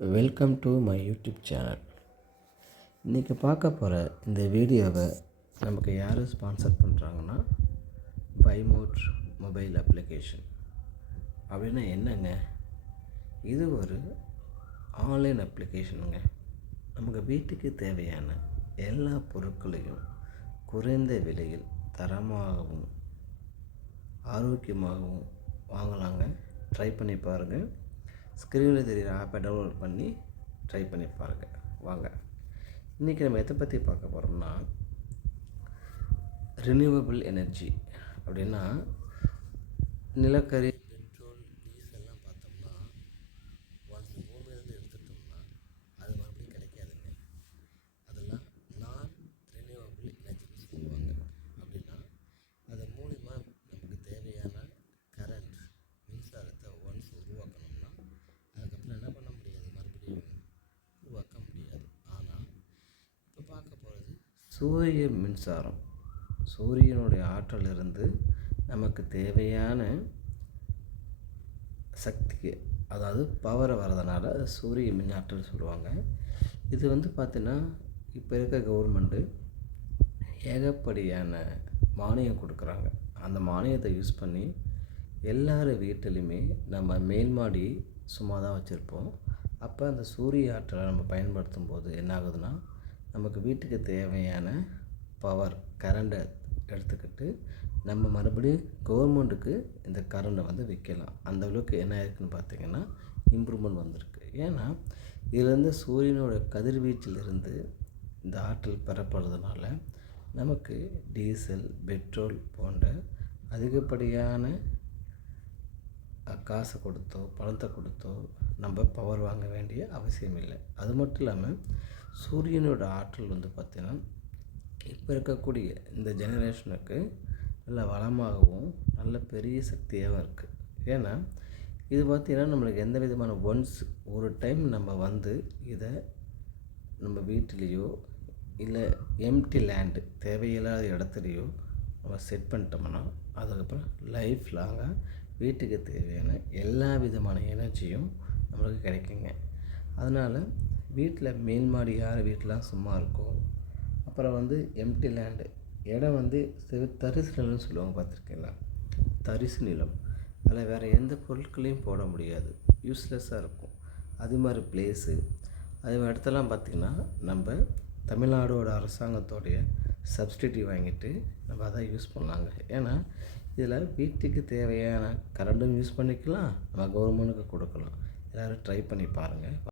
Welcome to my YouTube channel. இன்றைக்கி பார்க்க போகிற இந்த வீடியோவை நமக்கு யார் ஸ்பான்சர் பண்ணுறாங்கன்னா, பைமோட் மொபைல் அப்ளிகேஷன். அப்படின்னா என்னங்க? இது ஒரு ஆன்லைன் அப்ளிகேஷனுங்க. நமக்கு வீட்டுக்கு தேவையான எல்லா பொருட்களையும் குறைந்த விலையில் தரமாகவும் ஆரோக்கியமாகவும் வாங்கலாங்க. ட்ரை பண்ணி பாருங்கள். ஸ்க்ரீனில் தெரிகிற ஆப்பை டவுன்லோட் பண்ணி ட்ரை பண்ணி பாருங்கள். வாங்க, இன்றைக்கி நம்ம எதை பற்றி பார்க்க போகிறோம்னா, ரினியூவபிள் எனர்ஜி. அப்படின்னா நிலக்கரி, பெட்ரோல், டீசல்லாம் பார்த்தோம்னா ஒன்ஸ் பூமியிலேருந்து எடுத்துட்டோம்னா அது மறுபடியும் கிடைக்காதுங்க. அதெல்லாம் நான் ரினியூவபிள் எனர்ஜின்னு சொல்லுவாங்க. அப்படின்னா அது மூலிமா நமக்கு தேவையான கரண்ட், மின்சாரத்தை ஒன்ஸ் உருவாக்கணும்னா அதுக்கப்புறம் என்ன பண்ண முடியாது, மறுபடியும் உருவாக்க முடியாது. ஆனால் இப்போ பார்க்க போகிறது சூரிய மின்சாரம். சூரியனுடைய ஆற்றலிருந்து நமக்கு தேவையான சக்திக்கு, அதாவது பவரை வரதுனால சூரிய மின் ஆற்றல் சொல்லுவாங்க. இது பார்த்திங்கன்னா இப்போ இருக்க கவர்மெண்ட்டு ஏகப்படியான மானியம் கொடுக்குறாங்க. அந்த மானியத்தை யூஸ் பண்ணி எல்லார் வீட்டிலையுமே நம்ம மேல் மாடி சும்மா தான் வச்சுருப்போம். அப்போ அந்த சூரிய ஆற்றலை நம்ம பயன்படுத்தும் போது என்ன ஆகுதுன்னா, நமக்கு வீட்டுக்கு தேவையான பவர், கரண்டை எடுத்துக்கிட்டு நம்ம மறுபடியும் கவர்மெண்ட்டுக்கு இந்த கரண்டை விற்கலாம். அந்த அளவுக்கு என்ன இருக்குதுன்னு பார்த்திங்கன்னா இம்ப்ரூவ்மெண்ட் வந்திருக்கு. ஏன்னா இதிலேருந்து சூரியனோட கதிர்வீச்சிலிருந்து இந்த ஆற்றல் பெறப்படுறதுனால நமக்கு டீசல், பெட்ரோல் போன்ற அதிகப்படியான காசை கொடுத்தோ பணத்தை கொடுத்தோ நம்ம பவர் வாங்க வேண்டிய அவசியம் இல்லை. அது மட்டும் இல்லாமல் சூரியனோட ஆற்றல் பார்த்திங்கன்னா இப்போ இருக்கக்கூடிய இந்த ஜெனரேஷனுக்கு நல்ல வளமாகவும் நல்ல பெரிய சக்தியாகவும் இருக்குது. ஏன்னா இது பார்த்திங்கன்னா நம்மளுக்கு எந்த விதமான ஒன்ஸ் ஒரு டைம் நம்ம இதை நம்ம வீட்டிலையோ இல்லை எம்டி லேண்டு, தேவையில்லாத இடத்துலையோ நம்ம செட் பண்ணிட்டோம்னா அதுக்கப்புறம் லைஃப் லாங்காக வீட்டுக்கு தேவையான எல்லா விதமான எனர்ஜியும் நம்மளுக்கு கிடைக்குங்க. அதனால் வீட்டில் மேல் மாடி யார் வீட்டிலாம் சும்மா இருக்கும், அப்புறம் எம்டி லேண்டு, இடம் தரிசு நிலம்னு சொல்லுவாங்க, பார்த்துருக்கீங்களா? தரிசு நிலம். அதில் வேறு எந்த பொருட்களையும் போட முடியாது, யூஸ்லெஸ்ஸாக இருக்கும். அது மாதிரி பிளேஸு, அது இடத்தெல்லாம் பார்த்திங்கன்னா நம்ம தமிழ்நாடோட அரசாங்கத்தோடைய சப்சிடி வாங்கிட்டு நம்ம அதை யூஸ் பண்ணலாங்க. ஏன்னா இதில் வீட்டுக்கு தேவையான கரண்டும் யூஸ் பண்ணிக்கலாம், நம்ம கவர்மெண்ட்டுக்கு கொடுக்கலாம். எல்லோரும் ட்ரை பண்ணி பாருங்கள்.